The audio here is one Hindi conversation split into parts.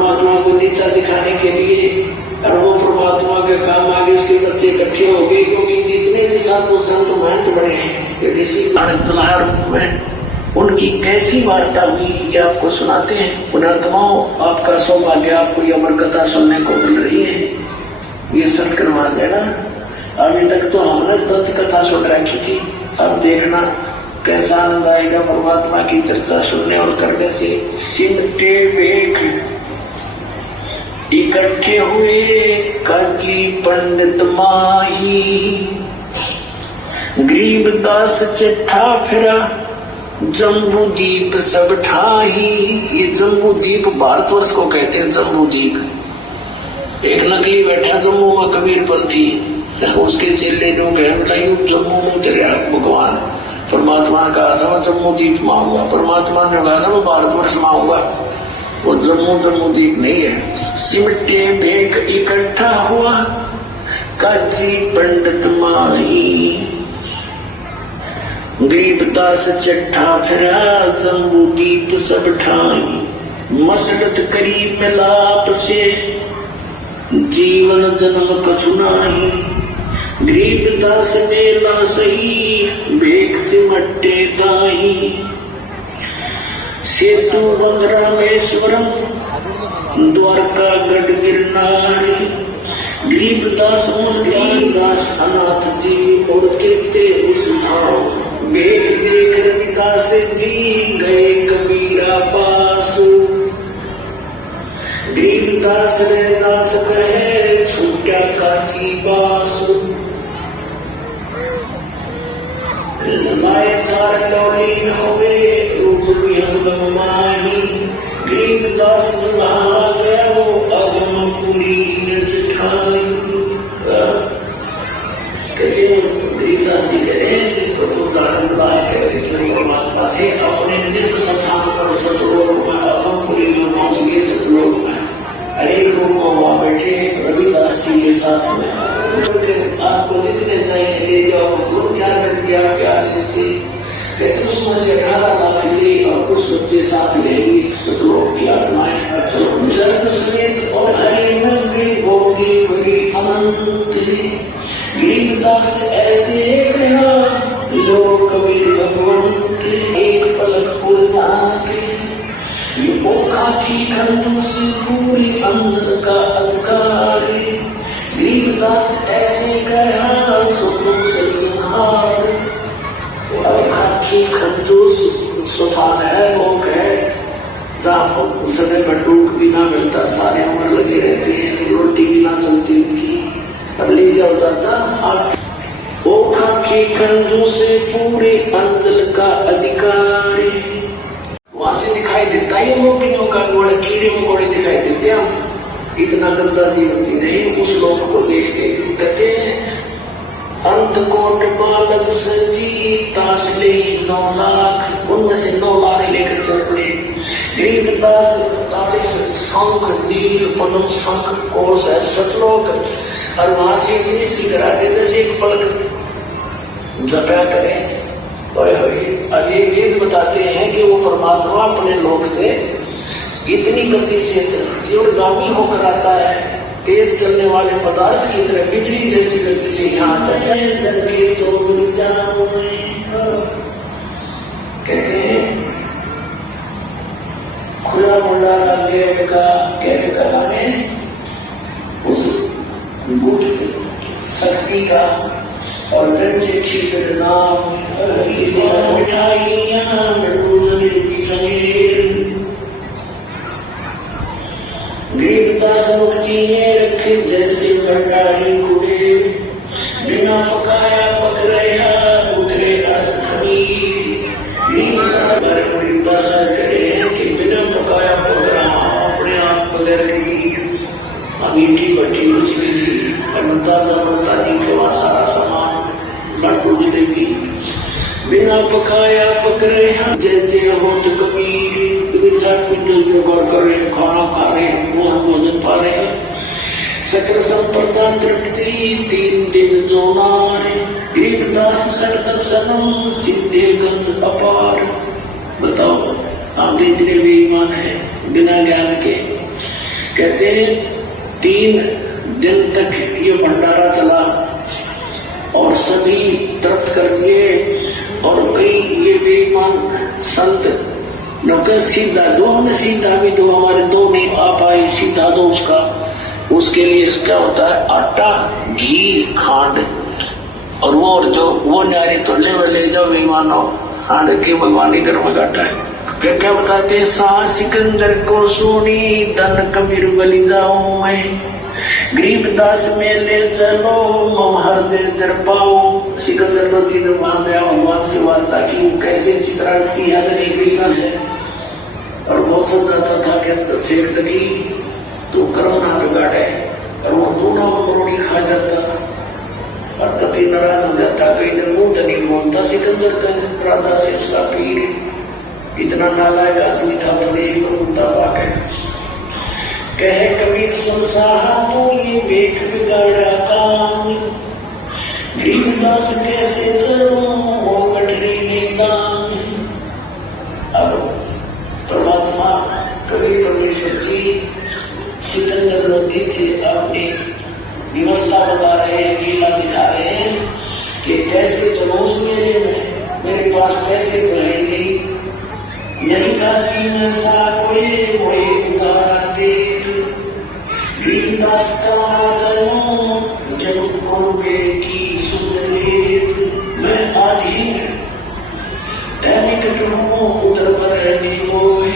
परमात्मा को नीचा दिखाने के लिए, और वो परमात्मा के काम आगे उसके बच्चे इकट्ठे हो गए, क्योंकि जितने भी साधु संत महंत बने हैं ऋषि रूप में, उनकी कैसी वार्ता हुई ये आपको सुनाते हैं। पुण्यात्माओं, आपका सौभाग्य, आपको ये अमर कथा सुनने को मिल रही है, ये सत्कर्म लेना। अभी तक तो हमने दत्त कथा सुन रखी थी, अब देखना कैसा आनंद आएगा परमात्मा की चर्चा सुनने और करने से। सिमटे बेख इकट्ठे हुए काजी पंडित माही, गरीबदास चिट्ठा फिरा जम्बू दीप सब ठाही। ये जम्बू दीप भारतवर्ष को कहते हैं, जम्बू दीप। एक नकली बैठा जम्मू में कबीरपंथी, उसके चेले जो कह जम्मू में तेरे भगवान परमात्मा ने कहा था मैं जम्मू दीप मांगूंगा, परमात्मा ने कहा था मैं भारतवर्ष मांगूंगा, वो जम्मू दीप नहीं है। सिमटे भेक इकट्ठा हुआ काजी पंडित माही, गरीबदास चिट्ठा फिरा जम्बू दीप सब ठाई। मसरत करी मिलाप से जीवन जन्म कछु नाही, गरीबदास मेला सही भेक सिमटे ताई। सेतु बंद रामेश्वरम द्वारका गढ़ गिरनारी, गरीबदास मुनिदास अनाथ जी और कहते उस भाव। भेख देख रविदास जी गए कबीरा पासु, गरीबदास रैदास कहे छूटा काशी बासु। लाए तार लौली होवे रूप विहंगम माही, गरीबदास जुड़ा गया वो अगम पुरी न जिठाई। कहते गरीबदास जी कह रहे हैं जिसको तो उदाहरण बुलाया गया जितने परमात्मा थे अपने निज स्थान पर सतलोक में अगम पुरी में पहुंच गए। सतलोक में अनेक रूप में वहां बैठे रविदास जी के साथ में। आपको जितने चाहिए ले जाओ, गुरु त्याग कर दिया प्यार से। कहते उसमें से 18 लाख ले और कुछ बच्चे साथ लेंगे सतलोक की आत्माएं। जर्द समेत और हरे में भी होगी वही अनंत। गरीबदास ऐसे कहा लोग कबीर भगवंत, एक पलक उड़ जाके ये ओखा की कंजूसी पूरी अंदर का अधिकारी। गरीबदास ऐसे कहा सुख सलहार, ओखा की कंजूस सुथान है लोग है, समय में टूक भी ना मिलता, सारे उम्र लगे रहते हैं, रोटी भी ना चलती उनकी, अब ले जाओ दादा। ओखा की कंजूस पूरे अंजल का अधिकारी, वहां से दिखाई देता है मोकियों का गोड़े, कीड़े मकोड़े दिखाई देते हैं। इतना गंदा जीवन जी नहीं, उस लोग को देखते कहते हैं अंत कोट बालक सजी तासले 9 लाख, उनमें से 9 लाख लेकर चल पड़े। गरीबदास 45 शंख नील पलम शंख कोश है सतलोक, और वहां से इतनी सी करा देते जैसे एक पलक जपा करें। अभी वेद बताते हैं कि वो परमात्मा अपने लोक से इतनी गति से तीव्रगामी होकर आता है, तेज चलने वाले पदार्थ की तरह बिजली जैसी गति से यहाँ जाता है। कहते हैं खुला मुंडा का माने उस गुप्त शक्ति का, और गंजे खीर नाम मिठाइयां गरीबदास मुक्ति ने रखे जैसे भंडारी कुड़े, बिना पकाया पक रहा उतरे रस खमीर। गरीबदास करे कि बिना पकाया पक रहा अपने आप बगैर किसी अंगीठी भट्टी कुछ भी थी, बनता दिखेवा सारा सामान लड्डू जलेबी बिना पकाया पक रहे। जय जय हो तो कबीर जोगाड़ कर रहे हैं, खाना खा रहे हैं, वहां भोजन पा रहे हैं। सकल संपदा तृप्ति 3 दिन जोनार, गरीबदास सर दर्शनम सिद्धे गंध अपार। बताओ आप इतने बेईमान है बिना ज्ञान के, कहते हैं 3 दिन तक ये भंडारा चला और सभी तृप्त कर दिए। और कई ये बेईमान संत लोग सीधा दो, हमें सीधा भी दो, हमारे 2 नहीं आ पाए, सीधा दो उसका। उसके लिए क्या होता है, आटा, घी, खांड और वो न्यारे तो ले जाओ बेईमानो, खांड के भगवानी घर में घाटा है। फिर क्या बताते, शाह सिकंदर को सोनी धन कबीर बलि जाऊं मैं, गरीबदास में ले चलो मम हृदय दर पाओ। सिकंदर लोधी ने मान गया भगवान से वार्ता की, वो कैसे चित्रार्थ की याद नहीं गई है। और बहुत समझाता था कि अंदर से एक तकी तो कर्म ना बिगाड़े, और वो दूना मरोड़ी खा जाता और पति नाराज हो जाता, कई दिन मुंह तो नहीं बोलता। सिकंदर तो राधा से उसका पीर इतना नालायक आदमी था, थोड़ी सी बोलता पाके कहे कबीर सुन साहा तो ये बेख बिगाड़ा काम, गरीबदास कैसे चलो वो गठरी निदान। अब परमात्मा कबीर परमेश्वर जी सिकंदर लोधी से अपनी व्यवस्था बता रहे हैं, लीला दिखा रहे हैं कि कैसे चलो उस मेले में, मेरे पास कैसे तो है नहीं, नहीं काशी में सा कोई मोए उतारा देत, गरीबदास का जब कोबे की सुध लेत। मैं आज ही निकट हूँ उधर पर रहने मोए,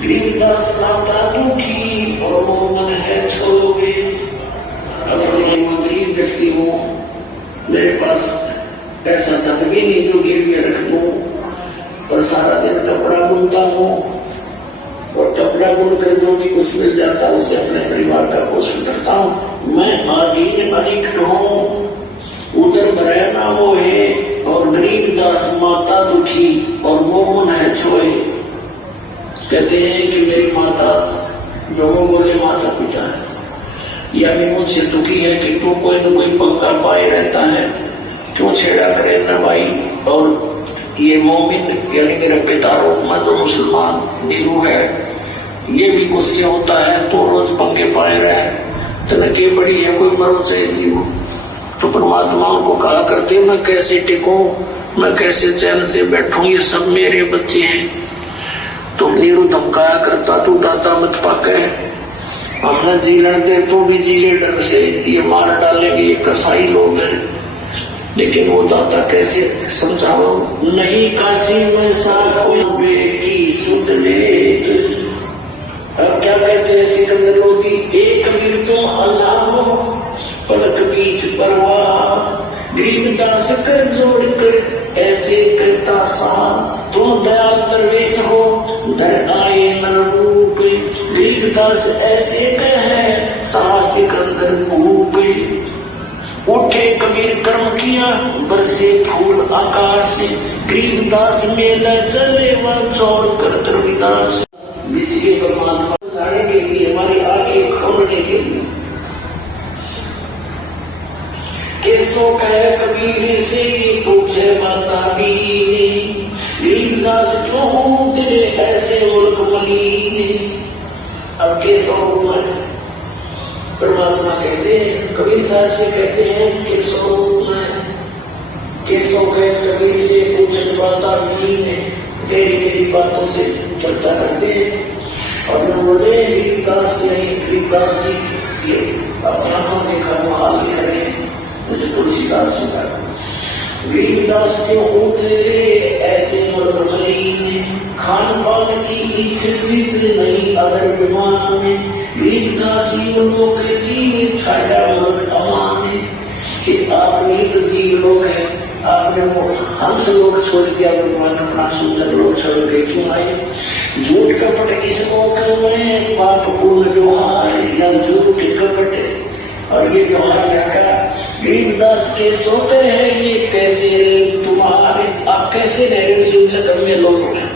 गरीबदास माता दुखी और मोमन है छोए। अगर मैं गरीब व्यक्ति हूँ, मेरे पास पैसा तक भी नहीं जो गिरवी रख दूं, और सारा दिन कपड़ा बुनता हूँ, और कपड़ा बुनकर जो भी कुछ मिल जाता है उससे अपने परिवार का पोषण करता हूँ। मैं आधीन अनिकट हूँ उधर भरे ना वो है, और गरीबदास माता दुखी और मोमन है छोए। कहते हैं कि मेरी माता, जो वो बोले माता पिता है, या भी मुझसे दुखी है कि तू कोई न कोई पंगा पाए रहता है, क्यों छेड़ा करे न भाई। और ये मोमिन यानी मेरे पिता रूप में जो मुसलमान नीरू है, ये भी गुस्से होता है, तो रोज पंगे पाए रहे, तनके बड़ी है, कोई मरो चाहे जीवो। तो परमात्मा उनको कहा करते, मैं कैसे टिकूं, मैं कैसे चैन से बैठूं, ये सब मेरे बच्चे हैं। तो नीरू धमकाया करता, तू दाता मत पाके, हमने जीलन दे तो भी जीले डर से, ये मार डालेंगे, ये कसाई लोग हैं। लेकिन वो दाता कैसे समझाओ, नहीं काशी में सा कोई की सुध लेत। अब क्या कहते हैं सिकंदर लोधी, एक कबीर तुम अल्लाह हो पलक बीच परवाह, गरीबदास कर जोड़ कर ऐसे करता सा, तुम दयाल दरवेश हो धर आए नर रूप, गरीबदास ऐसे कहे सा सिकंदर भूप। उठे कबीर कर्म किया बरसे फूल आकाश, गरीबदास मेला चले व चौर कर रविदास। बिछड़े परमात्मा जाने के लिए, हमारी आंखें खोलने के लिए, कैसो कहे कबीर से पूछे माता बीने, गरीबदास क्यों तेरे ऐसे मुल्क मलीने। अब कैसो परमात्मा कहते हैं, कबीर साहब से कहते हैं कि केसो कह कबीर से पूछन बाता है, तेरी बातों से चर्चा करते हैं। और मैं बोले गरीबदास नहीं, गरीबदास जी ये अपने आंखों देखा वो हाल लिख रहे हैं, जैसे तुलसीदास जी का, गरीबदास क्यों उतरे ऐसे मलमली, खान पान की इच्छित नहीं अगर विमान, गरीबदासी लोग जीव छाड़ा मन अमाने। कि आपने तो जीव लोग है, आपने वो हंस लोग छोड़ दिया, भगवान अपना सुंदर लोग छोड़ गए, क्यों आए। झूठ कपट इस मौके में पाप पूर्ण व्यवहार, या झूठ कपट और ये व्यवहार का गरीबदास के सोते हैं, ये कैसे तुम्हारे आप कैसे रहे में लोग हैं,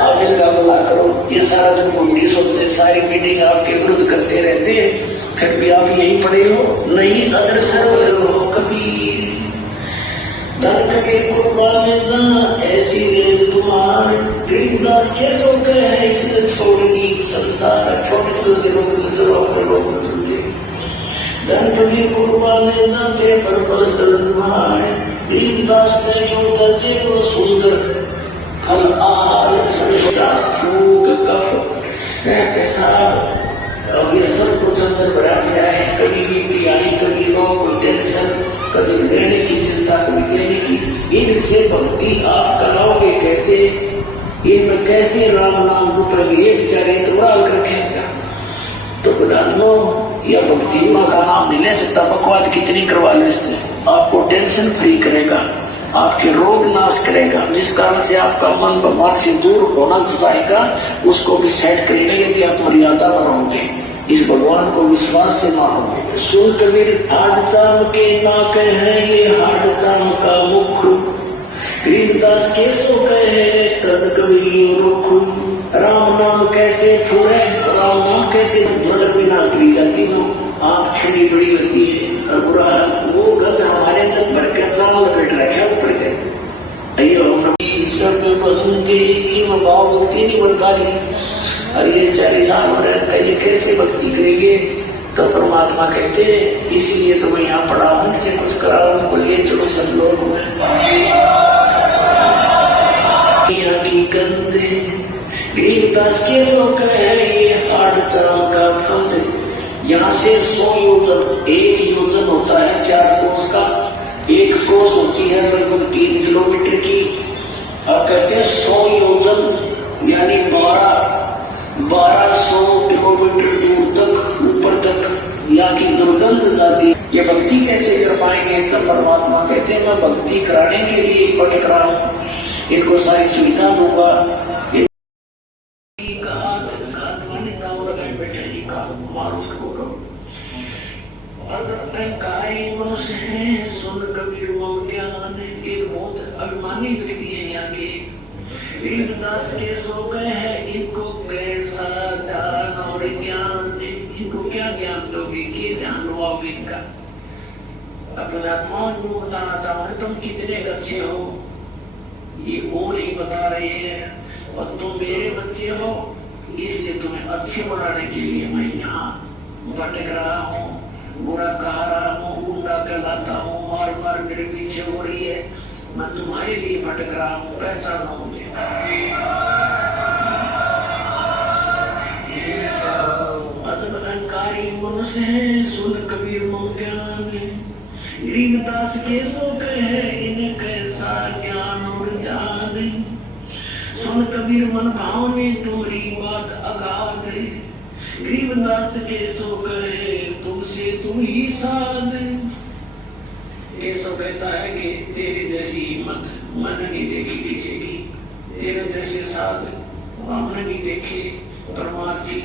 आप इनका बुला करो। ये सारा दिन उनकी सोचे, सारी मीटिंग आपके विरुद्ध करते रहते हैं, फिर भी आप यही पड़े हो, नहीं अग्रसर हो कभी धर्म के कुर्बान जा ऐसी रेल तुम्हारे। गरीबदास के सो गए हैं इसने छोड़नी संसार, छोड़ तो दिनों में जब अपने लोग चलते धन कबीर कुर्बाने जाते पर शरण भाई गरीबदास क्यों तजे वो सुंदर फल आहार फूक कफ ऐसा अब ये सब कुछ अंदर भरा गया है। कभी भी पियाई, कभी लोग टेंशन, कभी रहने की चिंता, कभी देने की। इनसे भक्ति आप कराओगे कैसे? इनमें कैसे राम नाम जुटेंगे? ये बेचारे तो उड़ाल कर खेलेगा। तो पुरानो या भक्ति माँ का नाम नहीं ले सकता। बकवाद कितनी करवा ले सकते, आपको टेंशन फ्री करेगा, आपके रोग नाश करेगा, जिस कारण से आपका मन बीमार से दूर होना चाहेगा उसको भी सेट करेगा यदि आप मर्यादा बनाओगे, इस भगवान को विश्वास से मानोगे। सुन कबीर हाड चाम के नाक है ये हाड चाम का मुख, गरीबदास के सो कहे कद कबीर रुख। राम नाम कैसे फुरे, राम नाम कैसे ढोल बिना करी जाती हो, आंख ठंडी बड़ी होती है और बुरा वो गंध हमारे अंदर भर के चावल लपेट रखे ऊपर के। अयो सब बंगे इन भाव भक्ति नहीं बनका दी। अरे ये 40 साल हो रहे हैं, ये कैसे भक्ति करेंगे? तो परमात्मा कहते इसीलिए तो मैं यहाँ पढ़ा हूँ, इनसे कुछ कराओ, उनको ले चलो सब लोग में की गंदे। गरीबदास के सो कहे ये हाड चाल का फंद। यहाँ से 100 योजन, एक योजन होता है 4 कोस का, एक कोस होती है लगभग 3 किलोमीटर की, और कहते हैं 100 योजन यानी 1200 किलोमीटर दूर तक ऊपर तक यहाँ की दुर्गंध जाती है। ये भक्ति कैसे कर पाएंगे? तब परमात्मा कहते हैं मैं भक्ति कराने के लिए भटक रहा हूँ, इनको सारी सुविधा दूंगा। सुन कबीर ज्ञान, एक बहुत अभिमानी व्यक्ति है यहाँ के। गरीबदास के सो गए हैं, इनको कैसा ध्यान और ज्ञान, इनको क्या ज्ञान दोगे, क्या ध्यान हुआ इनका? अपने आत्माओं को बताना चाहूंगा तुम कितने अच्छे हो, ये वो नहीं बता रहे हैं। और तुम मेरे बच्चे हो, इसलिए तुम्हें अच्छे बनाने के लिए मैं यहाँ भटक रहा हूँ, बुरा कहा रहा हूँ, गुंडा कहलाता हूँ, मार मार मेरे पीछे हो रही है, मैं तुम्हारे लिए भटक रहा हूँ, पहचानो मुझे। अदब अहंकारी मनुष्य है, सुन कबीर मम ज्ञान। गरीबदास के सो कहे इन्हें कैसा ज्ञान और जान। सुन कबीर मन भावने तुम्हारी बात अगाध। गरीबदास के सो कहे तुमसे तुम ही साध। केशव कहता है कि तेरी जैसी हिम्मत मैंने नहीं देखी किसी की, तेरे जैसे साथ हमने नहीं देखे। परमार्थी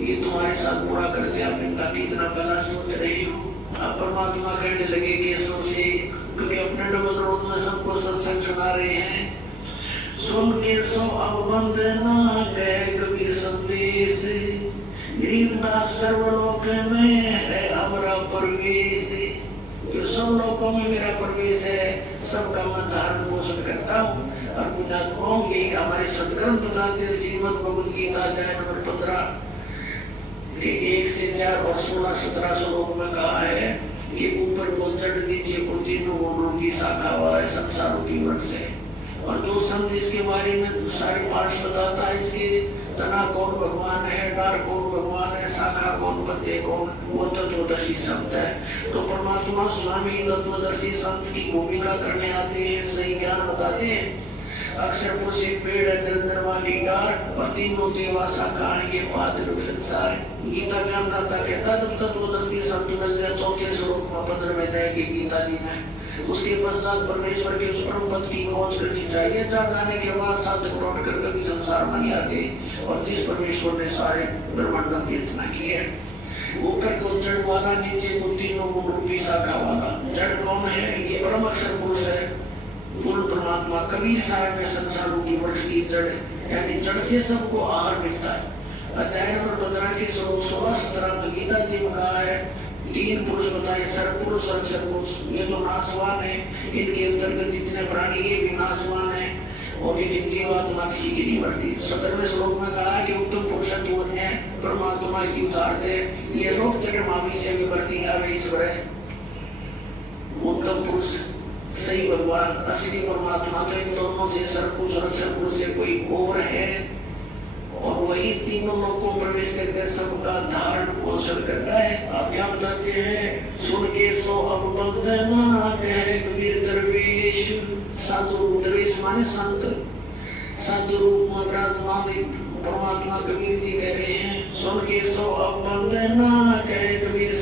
ये तुम्हारे साथ बुरा करते आप इनका कितना भला सोच रही हो। अब परमात्मा कहने लगे केशव से, क्योंकि अपने डबल रोड में सबको सत्संग सुना रहे हैं। सुन केशव अब बंद ना गए कबीर संदेश। गरीबदास सर्वलोक में है हमारा प्रवेश। जो सब लोकों में मेरा प्रवेश है, सबका मैं धारण पोषण करता हूँ। और पुण्यात्माओं ये हमारे सदग्रंथ बताते हैं, श्रीमद् भगवद गीता अध्याय नंबर 15 1 से 4 और 16-17 श्लोक में कहा है कि ऊपर को चढ़ नीचे को तीनों गुणों की शाखा वाला संसार रूपी वृक्ष है। और जो संत इसके बारे में सारे पाठ बताता है, इसके तना कौन भगवान है, डार कौन भगवान है, शाखा कौन, पत्ते कौन, वो तत्वदर्शी संत है। तो परमात्मा स्वामी तत्वदर्शी संत की भूमिका करने आते हैं, सही ज्ञान बताते हैं। अक्षर पुरुष एक पेड़ है, निरंजन वाली डार, और तीनों देवा शाखा है, ये पात्र संसार। गीता ज्ञान दाता कहता जब तत्वदर्शी संत मिल जाए, 4 श्लोक में 15 अध्याय की गीता जी में, उसके पश्चात परमेश्वर के उस परम पद की खोज करनी चाहिए। जहाँ जाने के बाद साधक लौट कर कभी संसार में नहीं आते। और जिस परमेश्वर ने सारे ब्रह्मांड की रचना की है, ऊपर को जड़ वाला, नीचे को तीनों गुण रूपी शाखा वाला। जड़ कौन है? ये परम अक्षर पुरुष है, पूर्ण परमात्मा। कबीर साहब में संसार रूपी वृक्ष की जड़, यानी जड़ से सबको आहार मिलता है। अध्याय नंबर 15 के 16-17 में गीता जी में कहा है 3 पुरुष बताए, सर्वपुरुष और अक्षर पुरुष। ये तो नाशवान है, इनके अंतर्गत जितने प्राणी ये भी नाशवान है। और लेकिन जीवात्मा किसी की नहीं बढ़ती। 17वें श्लोक में कहा कि उत्तम पुरुष है परमात्मा की उदारत है, ये लोग चक्रमावी से भी बढ़ती आवे ईश्वर है। उत्तम पुरुष सही भगवान असली परमात्मा तो इन दोनों से सर्वपुरुष और अक्षर पुरुष से कोई और है, और वही तीनों लोगों को प्रवेश करके सबका धारण पोषण करता है। आप क्या बताते हैं, सुन के सो अब बंदना कहे कबीर दरवेश। साधु रूप दरवेश माने संत, साधु रूप में परमात्मा कबीर जी कह रहे हैं, सुन के सो अब बंदना कहे कबीर।